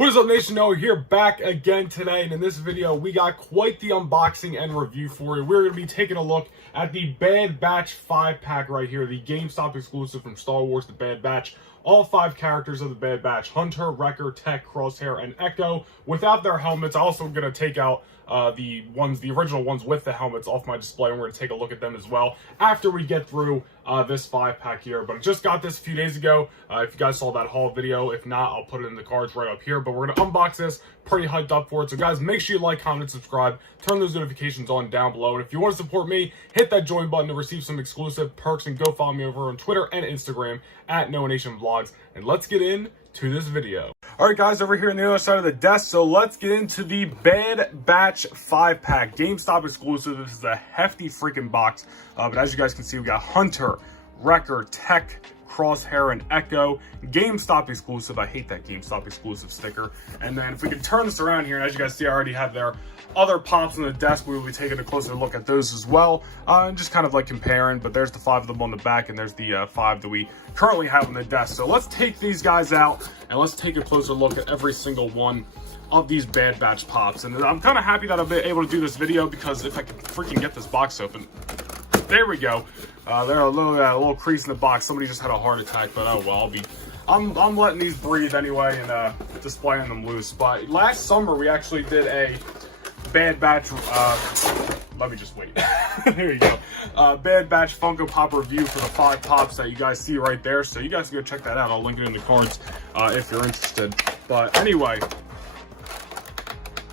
What is up, Nation? Noah here, back again today, and in this video we got quite the unboxing and review for you. We're going to be taking a look at the Bad Batch 5-pack right here, the GameStop exclusive from Star Wars The Bad Batch. All 5 characters of the Bad Batch: Hunter, Wrecker, Tech, Crosshair, and Echo, without their helmets. I'm also going to take out the original ones with the helmets off my display, and we're going to take a look at them as well after we get through this 5-pack here. But I just got this a few days ago. If you guys saw that haul video, if not, I'll put it in the cards right up here. But we're going to unbox this. Pretty hyped up for it. So guys, make sure you like, comment, and subscribe. Turn those notifications on down below. And if you want to support me, hit that join button to receive some exclusive perks, and go follow me over on Twitter and Instagram at Noah Nation Vlogs. And let's get into this video. Alright guys, over here on the other side of the desk, so let's get into the Bad Batch 5-pack. GameStop exclusive. This is a hefty freaking box. But as you guys can see, we got Hunter, Wrecker, Tech, Crosshair, and Echo. GameStop exclusive. I hate that GameStop exclusive sticker. And then if we can turn this around here, and as you guys see, I already have their other pops on the desk. We will be taking a closer look at those as well, and just kind of like comparing. But there's the 5 of them on the back, and there's the 5 that we currently have on the desk. So let's take these guys out and let's take a closer look at every single one of these Bad Batch pops. And I'm kind of happy that I've been able to do this video, because if I can freaking get this box open, there we go. There's a little crease in the box. Somebody just had a heart attack, but oh well. I'm letting these breathe anyway, and displaying them loose. But last summer we actually did a Bad Batch. Let me just wait. There you go. Bad Batch Funko Pop review for the 5 pops that you guys see right there. So you guys can go check that out. I'll link it in the cards if you're interested. But anyway,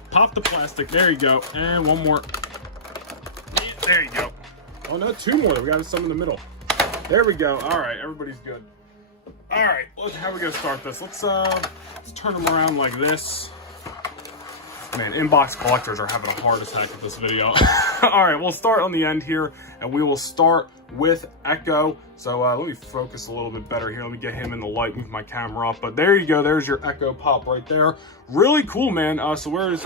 pop the plastic. There you go. And one more. There you go. Oh no, 2 more. We got some in the middle. There we go. All right, everybody's good. All right, how are we gonna start this? Let's turn them around like this. Man, inbox collectors are having a heart attack with this video. All right, we'll start on the end here, and we will start with Echo. So let me focus a little bit better here. Let me get him in the light, move my camera up. But there you go. There's your Echo pop right there. Really cool, man. So where's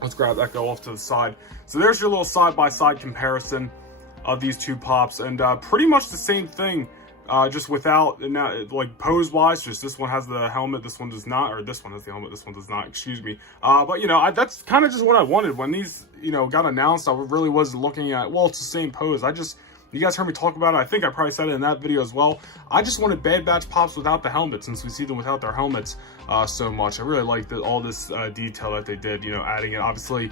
let's grab Echo off to the side. So there's your little side-by-side comparison of these 2 pops, and pretty much the same thing, just without, like pose-wise, just this one has the helmet, this one does not, or this one has the helmet, this one does not, excuse me. But, you know, that's kind of just what I wanted. When these, you know, got announced, I really was looking at, well, it's the same pose. You guys heard me talk about it. I think I probably said it in that video as well. I just wanted Bad Batch pops without the helmet, since we see them without their helmets so much. I really like all this detail that they did, you know, adding it obviously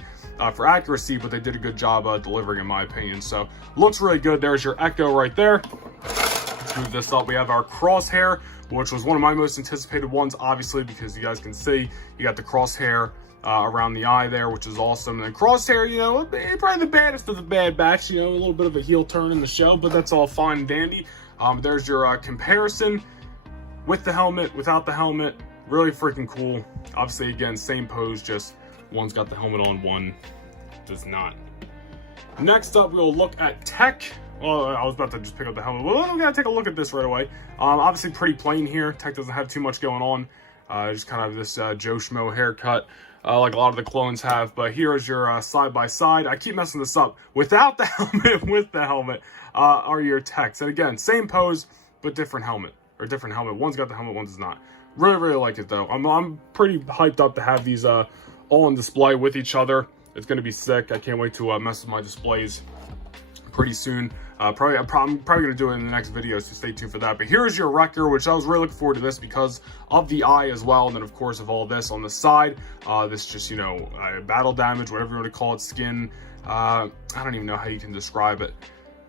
for accuracy, but they did a good job delivering, in my opinion. So looks really good. There's your Echo right there. Let's move this up. We have our Crosshair, which was one of my most anticipated ones, obviously, because you guys can see you got the crosshair around the eye there, which is awesome. And then Crosshair, you know, probably the baddest of the Bad Batch, you know, a little bit of a heel turn in the show, but that's all fine and dandy. There's your comparison with the helmet, without the helmet. Really freaking cool. Obviously, again, same pose, just one's got the helmet on, one does not. Next up, we'll look at Tech. Well, I was about to just pick up the helmet. Well, we gotta take a look at this right away. Obviously, pretty plain here. Tech doesn't have too much going on. Just kind of this Joe Schmo haircut. Like a lot of the clones have. But here is your side-by-side. I keep messing this up. Without the helmet, with the helmet, are your Techs. And again, same pose, but different helmet. Or different helmet. One's got the helmet, one does not. Really, really like it, though. I'm pretty hyped up to have these all on display with each other. It's going to be sick. I can't wait to mess with my displays pretty soon. I'm probably going to do it in the next video, so stay tuned for that. But here's your Wrecker, which I was really looking forward to this because of the eye as well. And then, of course, of all this on the side, this just, you know, battle damage, whatever you want to call it, skin. I don't even know how you can describe it.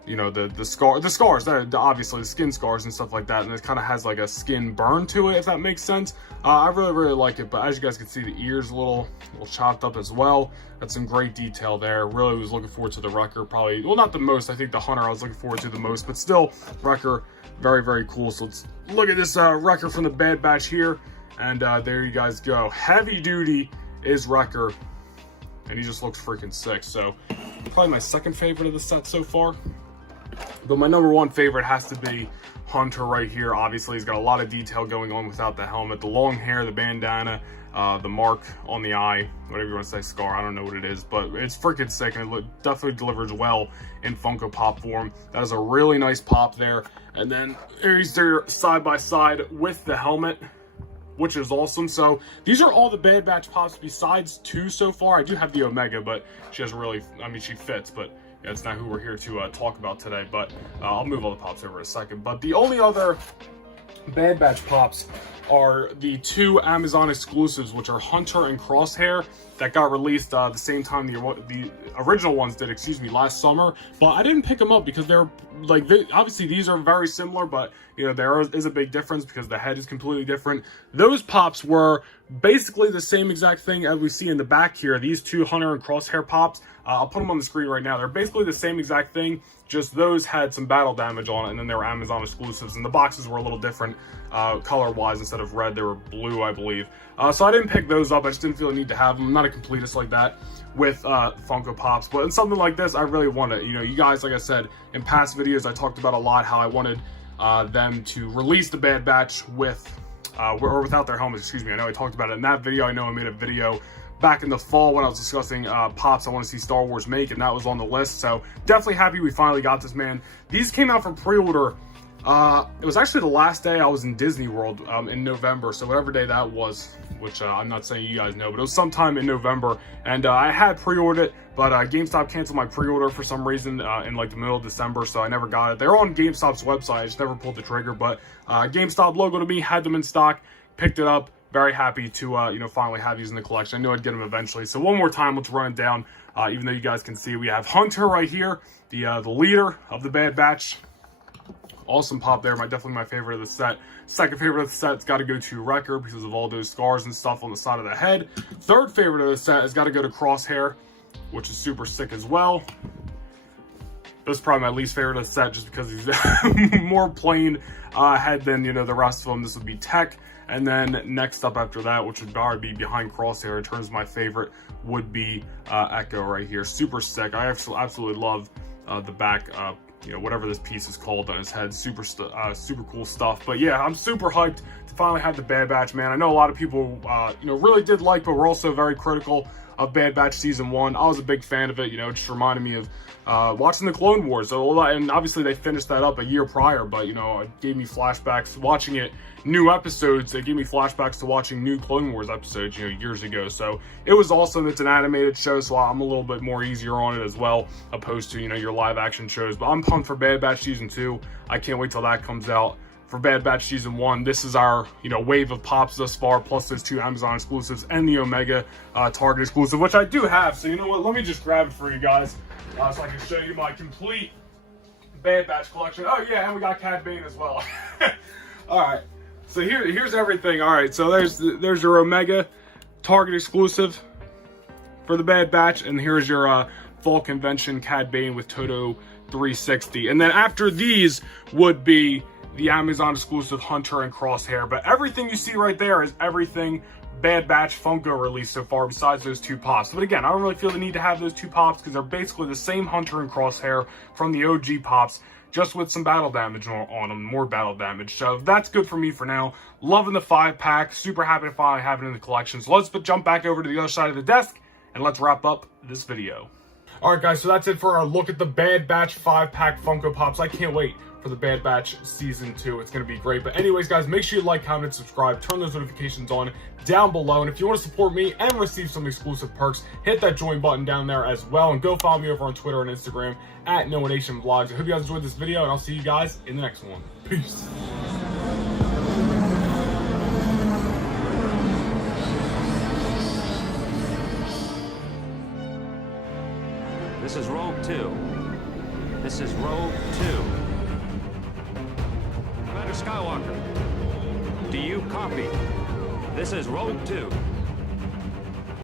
You know, the scars, obviously the skin scars and stuff like that. And it kind of has like a skin burn to it, if that makes sense. I really, really like it. But as you guys can see, the ears a little chopped up as well. That's some great detail there. Really was looking forward to the Wrecker. Probably, well, not the most. I think the Hunter I was looking forward to the most. But still, Wrecker, very, very cool. So let's look at this Wrecker from the Bad Batch here. And there you guys go. Heavy duty is Wrecker. And he just looks freaking sick. So probably my second favorite of the set so far. But my number 1 favorite has to be Hunter right here. Obviously, he's got a lot of detail going on without the helmet. The long hair, the bandana, the mark on the eye, whatever you want to say, scar, I don't know what it is, but it's freaking sick, and it definitely delivers well in Funko Pop form. That is a really nice pop there. And then here's their side by side with the helmet. which is awesome. So these are all the Bad Batch pops besides 2 so far. I do have the Omega, but she doesn't really, I mean, she fits, but yeah, it's not who we're here to talk about today. But I'll move all the pops over in a second. But the only other Bad Batch pops are the 2 Amazon exclusives, which are Hunter and Crosshair, that got released the same time the original ones did, excuse me, last summer. But I didn't pick them up because they're like, obviously these are very similar, but you know, there is a big difference because the head is completely different. Those pops were basically the same exact thing as we see in the back here. These 2 Hunter and Crosshair pops, I'll put them on the screen right now. They're basically the same exact thing, just those had some battle damage on it, and then they were Amazon exclusives, and the boxes were a little different color-wise. Instead of red, they were blue, I believe. So I didn't pick those up. I just didn't feel a need to have them. I'm not a completist like that with Funko Pops, but in something like this, I really want it. You know, you guys, like I said, in past videos, I talked about a lot how I wanted them to release the Bad Batch with, or without their helmets, excuse me. I know I talked about it in that video. I know I made a video back in the fall when I was discussing pops I want to see Star Wars make, and that was on the list. So definitely happy we finally got this, man. These came out for pre-order. It was actually the last day I was in Disney World in November, so whatever day that was, which I'm not saying you guys know, but it was sometime in November, and I had pre-ordered it, but GameStop canceled my pre-order for some reason in like the middle of December, so I never got it. They're on GameStop's website, I just never pulled the trigger, but GameStop logo to me, had them in stock, picked it up. Very happy to, you know, finally have these in the collection. I knew I'd get them eventually. So one more time, let's run it down. Even though you guys can see, we have Hunter right here, the leader of the Bad Batch. Awesome pop there. Definitely my favorite of the set. Second favorite of the set has got to go to Wrecker because of all those scars and stuff on the side of the head. Third favorite of the set has got to go to Crosshair, which is super sick as well. This is probably my least favorite of the set just because he's more plain head than, you know, the rest of them. This would be Tech. And then next up after that, which would probably be behind Crosshair in terms of my favorite, would be Echo right here. Super sick. I absolutely love the back, you know, whatever this piece is called on his head. Super cool stuff. But yeah, I'm super hyped to finally have the Bad Batch, man. I know a lot of people, you know, really did like, but we're also very critical of Bad Batch Season 1. I was a big fan of it, you know, it just reminded me of watching the Clone Wars. And obviously they finished that up a year prior, but, you know, it gave me flashbacks watching it. New episodes, they gave me flashbacks to watching new Clone Wars episodes, you know, years ago. So it was awesome. It's an animated show, so I'm a little bit more easier on it as well, opposed to, you know, your live action shows. But I'm pumped for Bad Batch Season 2. I can't wait till that comes out. For Bad Batch Season 1, this is our, you know, wave of pops thus far, plus those 2 Amazon exclusives and the Omega Target exclusive, which I do have. So you know what, let me just grab it for you guys so I can show you my complete Bad Batch collection. Oh yeah, and we got Cad Bane as well. All right, so here's everything. All right, so there's your Omega Target exclusive for the Bad Batch, and here's your Fall Convention Cad Bane with Toto 360. And then after these would be the Amazon exclusive Hunter and Crosshair. But everything you see right there is everything Bad Batch Funko released so far besides those 2 pops. But again, I don't really feel the need to have those 2 pops because they're basically the same Hunter and Crosshair from the OG pops, just with some battle damage on them, more battle damage. So that's good for me for now. Loving the 5-pack. Super happy to finally have it in the collection. So let's jump back over to the other side of the desk and let's wrap up this video. Alright guys, so that's it for our look at the Bad Batch 5-pack Funko Pops. I can't wait for the Bad Batch Season 2. It's going to be great. But anyways, guys, make sure you like, comment, subscribe, turn those notifications on down below. And if you want to support me and receive some exclusive perks, hit that join button down there as well. And go follow me over on Twitter and Instagram at NoahNation Vlogs. I hope you guys enjoyed this video, and I'll see you guys in the next one. Peace. This is Rogue 2. This is Rogue 2. Commander Skywalker, do you copy? This is Rogue 2.